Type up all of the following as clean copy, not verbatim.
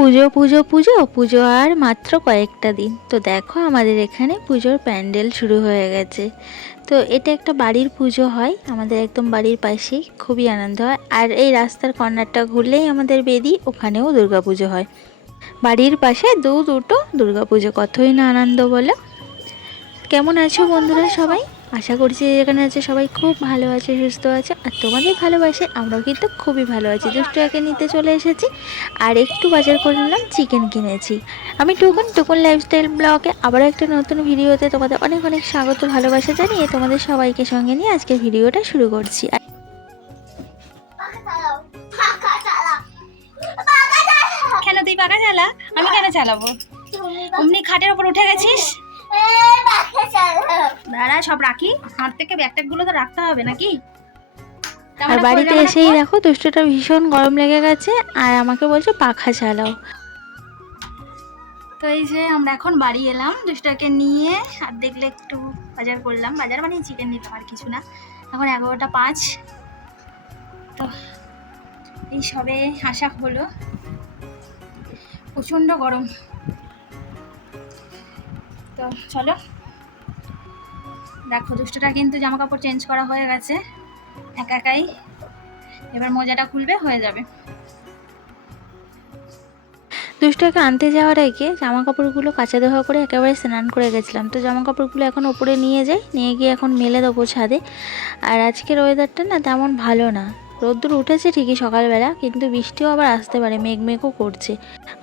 পুজো পুজো পুজো পুজো আর মাত্র কয়েকটা দিন। তো দেখো আমাদের এখানে পুজোর প্যান্ডেল শুরু হয়ে গেছে। তো এটা একটা বাড়ির পুজো হয় আমাদের একদম বাড়ির পাশেই, খুবই আনন্দ হয়। আর এই রাস্তার কর্নারটা ঘুরলেই আমাদের বেদি, ওখানেও দুর্গাপুজো হয়। বাড়ির পাশে দুটো দুর্গাপুজো, কতই না আনন্দ বলো। কেমন আছো বন্ধুরা সবাই? আশা করছি যেখানে আছে সবাই খুব ভালো আছে, সুস্থ আছে, আর তোমাদের ভালোবাসে আমরাও কিন্তু খুবই ভালো আছি। দুষ্টুয়াকে নিতে চলে এসেছি আর একটু বাজার করে নিলাম, চিকেন কিনেছি। আমি টুকুন টুকুন লাইফস্টাইল ব্লগে আবারও একটা নতুন ভিডিওতে তোমাদের অনেক অনেক স্বাগত ভালোবাসা জানিয়ে তোমাদের সবাইকে সঙ্গে নিয়ে আজকের ভিডিওটা শুরু করছি। কেন তুই পাকা চালা? আমি কেন চালাবো? অমনি খাটের উপর উঠে গেছিস। দাঁড়া, সব রাখি, হাত থেকে ব্যাগট্যাগ গুলো তো রাখতে হবে নাকি? আর বাড়িতে এসেই দেখো দুষ্টুটা ভীষণ গরম লেগে গেছে আর আমাকে বলছে পাখা চালাও। তো এই যে আমরা এখন বাড়ি এলাম দুষ্টটাকে নিয়ে, আর দেখলে একটু বাজার করলাম, বাজার মানে চিকেন নিলাম আর কিছু না। এখন 11টা 5। তো এই সবে আসা হলো, প্রচণ্ড গরম। তো চলো, দেখো দুষ্টটা কিন্তু জামা কাপড় চেঞ্জ করা হয়ে গেছে একা একাই। এবার মোজাটা খুলবে, হয়ে যাবে। দুষ্টুকে আনতে যাওয়ার আগে জামা কাপড়গুলো কাচা ধোয়া করে একেবারে স্নান করে গেছিলাম। তো জামা কাপড়গুলো এখন ওপরে নিয়ে যাই, নিয়ে গিয়ে এখন মেলে দেবো ছাদে। আর আজকের ওয়েদারটা না তেমন ভালো না, রোদ্দুর উঠেছে ঠিকই সকালবেলা, কিন্তু বৃষ্টিও আবার আসতে পারে, মেঘও করছে।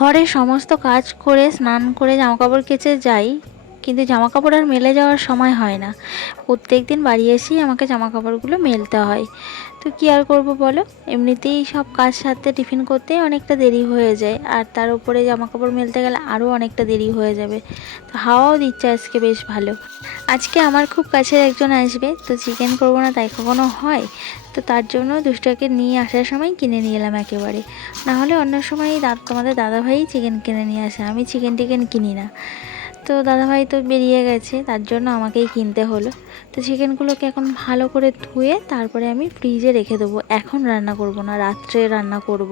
ঘরের সমস্ত কাজ করে স্নান করে জামা কাপড় কেচে যাই, কিন্তু জামা কাপড় আর মেলে যাওয়ার সময় হয় না। প্রত্যেক দিন বাড়ি এসেই আমাকে জামা কাপড়গুলো মেলতে হয়। তো কী আর করবো বলো, এমনিতেই সব কাজ সারতে টিফিন করতেই অনেকটা দেরি হয়ে যায়, আর তার উপরে জামা কাপড় মেলতে গেলে আরও অনেকটা দেরি হয়ে যাবে। তো হাওয়াও দিচ্ছে আজকে বেশ ভালো। আজকে আমার খুব কাছের একজন আসবে, তো চিকেন করবো না তাই কখনো হয়। তো তার জন্য দুষ্টকে নিয়ে আসার সময় কিনে নিয়ে এলাম একেবারে। নাহলে অন্য সময় তোমাদের দাদাভাই চিকেন কিনে নিয়ে আসে, আমি চিকেন টিকেন কিনি না। তো দাদাভাই তো বেরিয়ে গেছে, তার জন্য আমাকেই কিনতে হলো। তো চিকেনগুলোকে এখন ভালো করে ধুয়ে তারপরে আমি ফ্রিজে রেখে দেবো। এখন রান্না করব না, রাত্রে রান্না করব।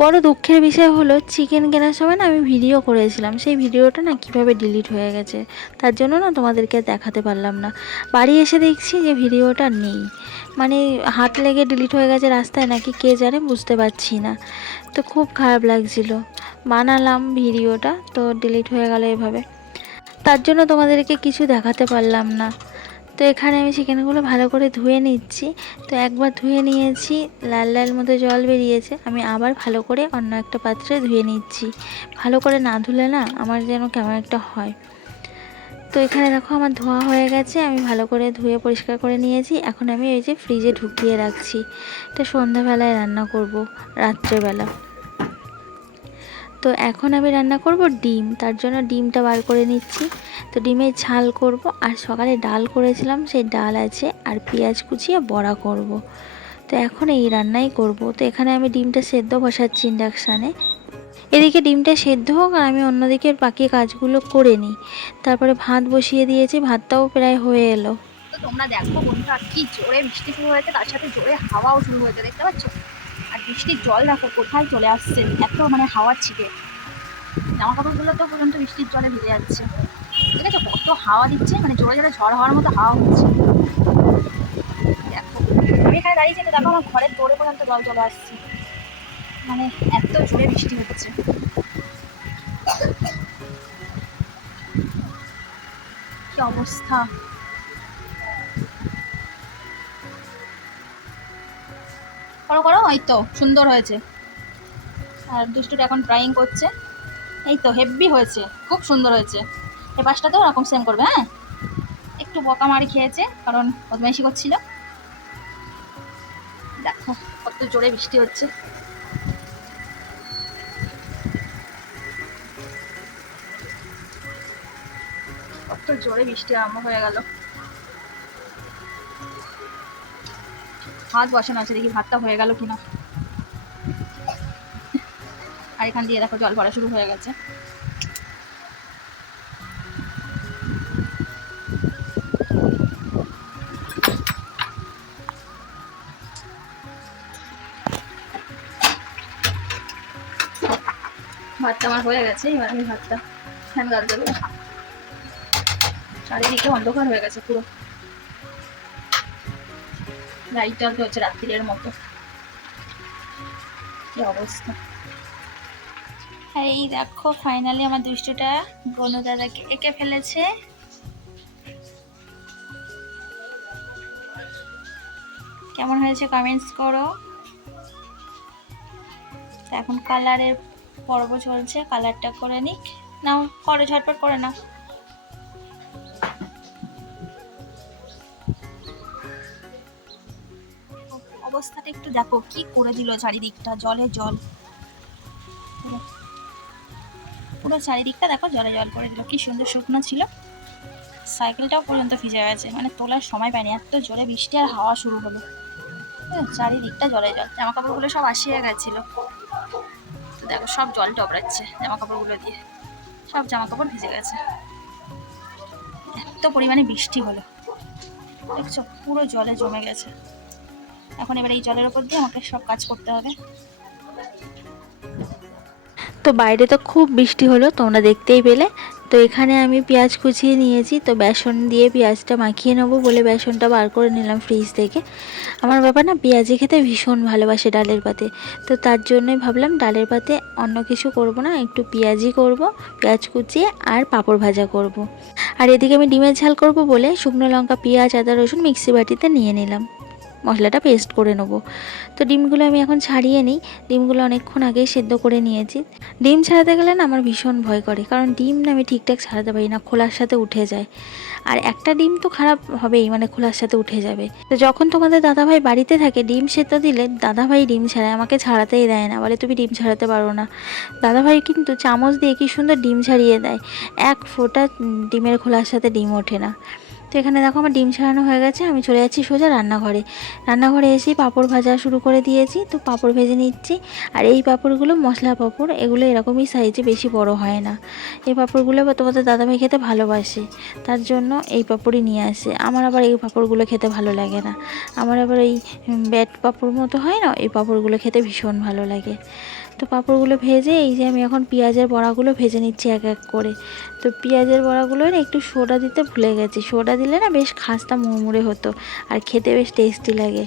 বড় দুঃখের বিষয় হলো চিকেন কেনার সময় না আমি ভিডিও করেছিলাম, সেই ভিডিওটা না কিভাবে ডিলিট হয়ে গেছে, তার জন্য না তোমাদেরকে দেখাতে পারলাম না। বাড়ি এসে দেখছি যে ভিডিওটা নেই, মানে হাত লেগে ডিলিট হয়ে গেছে রাস্তায় নাকি কে জানে, বুঝতে পারছি না। তো খুব খারাপ লাগছিল, বানালাম ভিডিওটা তো ডিলিট হয়ে গেল এভাবে, তার জন্য তোমাদেরকে কিছু দেখাতে পারলাম না। তো এখানে আমি চিকেনগুলো ভালো করে ধুয়ে নিচ্ছি। তো একবার ধুয়ে নিয়েছি, লাল লাল মতো জল বেরিয়েছে, আমি আবার ভালো করে অন্য একটা পাত্রে ধুয়ে নিচ্ছি। ভালো করে না ধুলে না আমার যেন কেমন একটা হয়। তো এখানে দেখো আমার ধোয়া হয়ে গেছে, আমি ভালো করে ধুয়ে পরিষ্কার করে নিয়েছি। এখন আমি এই যে ফ্রিজে ঢুকিয়ে রাখছি, এটা সন্ধ্যাবেলায় রান্না করব, রাত্রেবেলা। তো এখন আমি রান্না করব ডিম, তার জন্য ডিমটা বার করে নিচ্ছি। তো ডিমের ঝাল করব, আর সকালে ডাল করেছিলাম সেই ডাল আছে, আর পেঁয়াজ কুচিয়ে বড়া করব। তো এখন এই রান্নাই করব। তো এখানে আমি ডিমটা সেদ্ধ বসাচ্ছি ইন্ডাকশানে। এদিকে ডিমটা সেদ্ধ হোক আর আমি অন্যদিকে বাকি কাজগুলো করে নিই। তারপরে ভাত বসিয়ে দিয়েছি, ভাতটাও প্রায় হয়ে এলো। তো তোমরা দেখো বন্ধুরা, কি জোরে বৃষ্টি শুরু হয়েছে, তার সাথে জোরে হাওয়াও শুরু হয়েছে, দেখতে পাচ্ছ? আর বৃষ্টির জল দেখো কোথায় চলে আসছে, এত মানে হাওয়ার ছিটে জামা কাপড়গুলো তো পর্যন্ত বৃষ্টির জলে ভিজে যাচ্ছে। ঠিক আছে, কত হাওয়া দিচ্ছে, মানে জোরে জোরে ঝড় হওয়ার মতো হাওয়া হচ্ছে। দেখো আমি এখানে দাঁড়িয়েছি, তো দেখো আমার ঘরের দৌড়ে পর্যন্ত জল চলে আসছে, মানে এত জোরে বৃষ্টি হচ্ছে। কি অবস্থা! করো করো, এই তো সুন্দর হয়েছে। আর দুষ্টুটা এখন ড্রয়িং করছে, এই তো হেভি হয়েছে, খুব সুন্দর হয়েছে। এ পাশটাতেও ওরকম সেম করবে। হ্যাঁ, একটু বকা মারি খেয়েছে কারণ বদমাইশি করছিল। দেখো কত জোরে বৃষ্টি হচ্ছে। কত জোরে বৃষ্টি আরম্ভ হয়ে গেল। ভাত বসানো আছে, দেখি ভাতটা হয়ে গেল কিনা। আর এখান দিয়ে দেখো জল ভরা শুরু হয়ে গেছে। ভাতটা আমার হয়ে গেছে, এবার আমি ভাতটা ফ্যান গাল দেবো। চারিদিকে অন্ধকার হয়ে গেছে পুরো, লাইট জ্বলতে হচ্ছে রাত্রির মতো, কি অবস্থা। এই দেখো ফাইনালি আমার দুষ্টুটা বনু দাদাকে এঁকে ফেলেছে। কেমন হয়েছে কমেন্টস করো। এখন কালারের পর্ব চলছে, কালারটা করে নিক। নাও করো, ঝটপট করে নাও। অবস্থাটা একটু দেখো, কি করে দিল চারিদিকটা, জলে জল, পুরো চারিদিকটা দেখো জলে জল করে দিল। কি সুন্দর শুকনো ছিল, সাইকেলটাও পর্যন্ত ভিজে গেছে, মানে তোলার সময় পায়নি, এত জোরে বৃষ্টি আর হাওয়া শুরু হলো, চারিদিকটা জলে জল। জামা কাপড়গুলো সব আসিয়ে গেছিল, তো দেখো সব জল টপড়াচ্ছে জামা কাপড়গুলো দিয়ে, সব জামা কাপড় ভিজে গেছে, এত পরিমাণে বৃষ্টি হলো, দেখছো পুরো জলে জমে গেছে। এখন এবার এই জলের উপর দিয়ে আমাকে সব কাজ করতে হবে। তো বাইরে তো খুব বৃষ্টি হলো, তোমরা দেখতেই পেলে। তো এখানে আমি পেঁয়াজ কুচিয়ে নিয়েছি, তো বেসন দিয়ে পেঁয়াজটা মাখিয়ে নেবো বলে বেসনটা বার করে নিলাম ফ্রিজ থেকে। আমার বাবা না পেঁয়াজি খেতে ভীষণ ভালোবাসে ডালের পাতে, তো তার জন্যই ভাবলাম ডালের পাতে অন্য কিছু করব না, একটু পেঁয়াজি করব, পেঁয়াজ কুচিয়ে আর পাঁপড় ভাজা করব। আর এদিকে আমি ডিমের ঝাল করব বলে শুকনো লঙ্কা, পেঁয়াজ, আদা, রসুন মিক্সি বাটিতে নিয়ে নিলাম, মশলাটা পেস্ট করে নেবো। তো ডিমগুলো আমি এখন ছাড়িয়ে নিই, ডিমগুলো অনেকক্ষণ আগেই সেদ্ধ করে নিয়েছি। ডিম ছাড়াতে গেলে না আমার ভীষণ ভয় করে, কারণ ডিম না আমি ঠিকঠাক ছাড়াতে পারি না, খোলার সাথে উঠে যায়। আর একটা ডিম তো খারাপ হবেই, মানে খোলার সাথে উঠে যাবে। তো যখন তোমাদের দাদাভাই বাড়িতে থাকে ডিম সেদ্ধ দিলে দাদাভাই ডিম ছাড়ায়, আমাকে ছাড়াতেই দেয় না, বলে তুমি ডিম ছাড়াতে পারো না। দাদাভাই কিন্তু চামচ দিয়ে কি সুন্দর ডিম ছাড়িয়ে দেয়, এক ফোঁটা ডিমের খোলার সাথে ডিম ওঠে না। তো এখানে দেখো আমার ডিম ছাড়ানো হয়ে গেছে, আমি চলে যাচ্ছি সোজা রান্নাঘরে। রান্নাঘরে এসেই পাঁপড় ভাজা শুরু করে দিয়েছি, তো পাঁপড় ভেজে নিচ্ছি। আর এই পাঁপড়গুলো মশলা পাঁপড়, এগুলো এরকমই সাইজে, বেশি বড় হয় না। এই পাঁপড়গুলো তোমাদের দাদাভাই খেতে ভালোবাসে, তার জন্য এই পাঁপড়ই নিয়ে আসে। আমার আবার এই পাঁপড়গুলো খেতে ভালো লাগে না, আমার আবার এই ব্যাট পাঁপড় মতো হয় না, এই পাঁপড়গুলো খেতে ভীষণ ভালো লাগে। তো পাঁপড়গুলো ভেজে এই যে আমি এখন পেঁয়াজের বড়াগুলো ভেজে নিচ্ছি এক এক করে। তো পেঁয়াজের বড়াগুলো না একটু সোডা দিতে ভুলে গেছি, সোডা দিলে না বেশ খাস্তা মুড়মুড়ে হতো আর খেতে বেশ টেস্টি লাগে,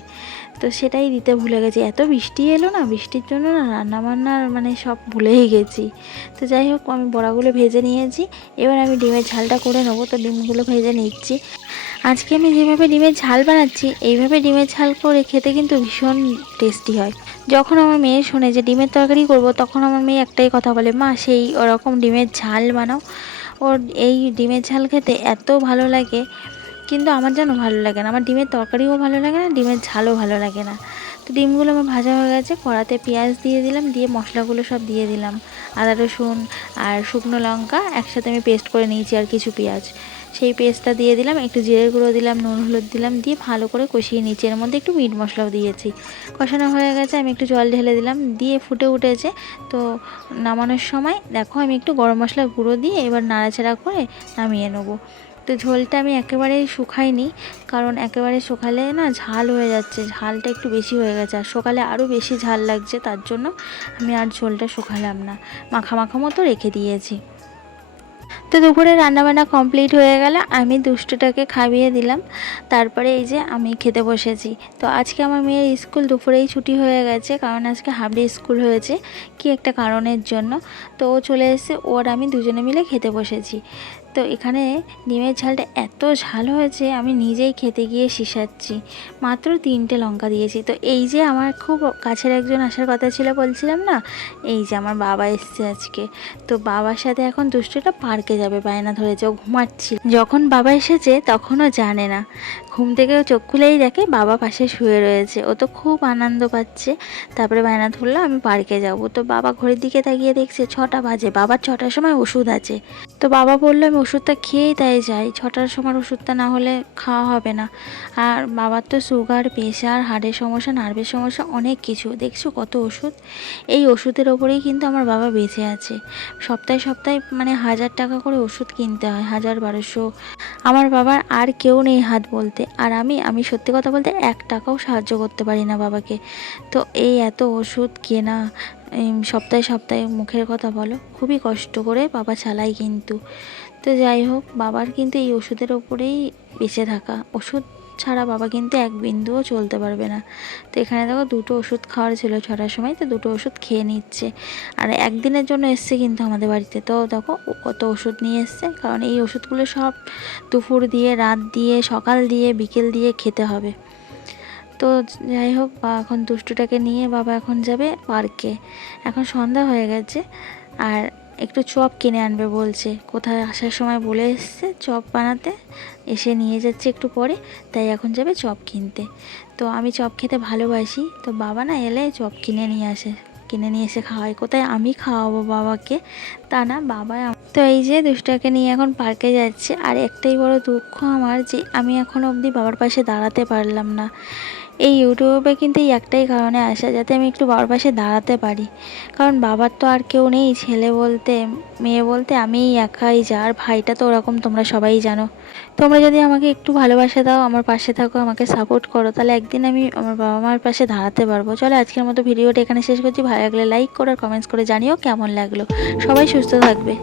তো সেটাই দিতে ভুলে গেছি। এত বৃষ্টি এলো না, বৃষ্টির জন্য না রান্নাবান্নার মানে সব ভুলেই গেছি। তো যাই হোক আমি বড়াগুলো ভেজে নিয়েছি, এবার আমি ডিমের ঝালটা করে নেবো, তো ডিমগুলো ভেজে নিচ্ছি। আজকে আমি যেভাবে ডিমের ঝাল বানাচ্ছি, এইভাবে ডিমের ঝাল করে খেতে কিন্তু ভীষণ টেস্টি হয়। যখন আমার মেয়ে শোনে যে ডিমের তরকারি করব, তখন আমার মেয়ে একটাই কথা বলে, মা সেই ওরকম ডিমের ঝাল বানাও। ওর এই ডিমের ঝাল খেতে এত ভালো লাগে, কিন্তু আমার যেন ভালো লাগে না, আমার ডিমের তরকারিও ভালো লাগে না, ডিমের ঝালও ভালো লাগে না। তো ডিমগুলো আমার ভাজা হয়ে গেছে, কড়াতে পেঁয়াজ দিয়ে দিলাম, দিয়ে মশলাগুলো সব দিয়ে দিলাম, আদা রসুন আর শুকনো লঙ্কা একসাথে আমি পেস্ট করে নিয়েছি, আর কিছু পেঁয়াজ, সেই পেস্টটা দিয়ে দিলাম, একটু জিরের গুঁড়ো দিলাম, নুন হলুদ দিলাম, দিয়ে ভালো করে কষিয়ে নিয়েছি। এর মধ্যে একটু মিট মশলাও দিয়েছি। কষানো হয়ে গেছে, আমি একটু জল ঢেলে দিলাম, দিয়ে ফুটে উঠেছে। তো নামানোর সময় দেখো আমি একটু গরম মশলার গুঁড়ো দিয়ে এবার নাড়াচাড়া করে নামিয়ে নেবো। তো ঝোলটা আমি একেবারেই শুকাইনি, কারণ একেবারে শুকালে না ঝাল হয়ে যাচ্ছে, ঝালটা একটু বেশি হয়ে গেছে, আর সকালে আরও বেশি ঝাল লাগছে, তার জন্য আমি আর ঝোলটা শুকালাম না, মাখা মাখা মতো রেখে দিয়েছি। তো দুপুরে রান্নাবান্না কমপ্লিট হয়ে গেল, আমি দুষ্টুটাকে খাইয়ে দিলাম, তারপরে এই যে আমি খেতে বসেছি। তো আজকে আমার মেয়ের স্কুল দুপুরেই ছুটি হয়ে গেছে, কারণ আজকে হাফ ডে স্কুল হয়েছে কি একটা কারণের জন্য। তো ও চলে এসে, ওর আমি দুজনে মিলে খেতে বসেছি। তো এখানে ডিমের ঝালটা এত ঝাল হয়েছে আমি নিজেই খেতে গিয়ে শিশাচ্ছি, মাত্র 3টে লঙ্কা দিয়েছি। তো এই যে আমার খুব কাছের একজন আসার কথা ছিল বলছিলাম না, এই যে আমার বাবা এসছে আজকে। তো বাবার সাথে এখন দুষ্টুটা পার্কে যাবে, বায়না ধরেছে, ও ঘুমাচ্ছিল। যখন বাবা এসেছে তখনও জানে না, ঘুম থেকে চোখ খুলেই দেখে বাবা পাশে শুয়ে রয়েছে, ও তো খুব আনন্দ পাচ্ছে। তারপরে বায়না ধরলো আমি পার্কে যাব। তো বাবা ঘড়ির দিকে তাকিয়ে দেখছে 6টা বাজে, বাবার 6টার সময় ওষুধ আছে। তো বাবা বললো আমি ওষুধটা খেয়েই তাই যাই, 6টার সময় ওষুধটা না হলে খাওয়া হবে না। আর বাবার তো সুগার, প্রেশার, হার্টের সমস্যা, নার্ভের সমস্যা, অনেক কিছু, দেখছো কত ওষুধ। এই ওষুধের ওপরেই কিন্তু আমার বাবা বেঁচে আছে। সপ্তাহে সপ্তাহে মানে 1000 টাকা করে ওষুধ কিনতে হয়, 1000-1200। আমার বাবার আর কেউ নেই হাত বলতে, আর আমি সত্যি কথা বলতে 1 টাকাও সাহায্য করতে পারি না বাবাকে। তো এই এত ওষুধ কেনা, এই সপ্তাহে সপ্তাহে মুখের কথা বলো, খুবই কষ্ট করে বাবা চালায় কিন্তু। তো যাই হোক, বাবার কিন্তু এই ওষুধের ওপরেই বেঁচে থাকা, ওষুধ ছাড়া বাবা কিন্তু এক বিন্দুও চলতে পারবে না। তো এখানে দেখো দুটো ওষুধ খাওয়ার ছিল 6টার সময়, তো দুটো ওষুধ খেয়ে নিচ্ছে। আর একদিনের জন্য এসছে কিন্তু আমাদের বাড়িতে, তো দেখো ও কত ওষুধ নিয়ে এসছে, কারণ এই ওষুধগুলো সব দুপুর দিয়ে, রাত দিয়ে, সকাল দিয়ে, বিকেল দিয়ে খেতে হবে। তো যাই হোক, বা এখন দুষ্টুটাকে নিয়ে বাবা এখন যাবে পার্কে। এখন সন্ধ্যা হয়ে গেছে, আর একটু চপ কিনে আনবে বলছে, কোথায় আসার সময় বলে এসছে চপ বানাতে, এসে নিয়ে যাচ্ছে একটু পরে, তাই এখন যাবে চপ কিনতে। তো আমি চপ খেতে ভালোবাসি, তো বাবা না এলে চপ কিনে নিয়ে আসে, কিনে নিয়ে এসে খাওয়াই। কোথায় আমি খাওয়াবো বাবাকে, তা না বাবা। তো এই যে দুষ্টাকে নিয়ে এখন পার্কে যাচ্ছে, আর একটাই বড় দুঃখ আমার, যে আমি এখনও অবধি বাবার পাশে দাঁড়াতে পারলাম না। এই ইউটিউবে কিন্তু এই একটাই কারণে আসা, যাতে আমি একটু বাবার পাশে দাঁড়াতে পারি, কারণ বাবার তো আর কেউ নেই, ছেলে বলতে মেয়ে বলতে আমিই একাই যা, আর ভাইটা তো ওরকম তোমরা সবাই জানো। তোমরা যদি আমাকে একটু ভালোবাসা দাও, আমার পাশে থাকো, আমাকে সাপোর্ট করো, তাহলে একদিন আমি আমার বাবা মার পাশে দাঁড়াতে পারবো। চলো আজকের মতো ভিডিওটা এখানে শেষ করছি, ভালো লাগলে লাইক করো আর কমেন্টস করে জানিও কেমন লাগলো। সবাই সুস্থ থাকবে।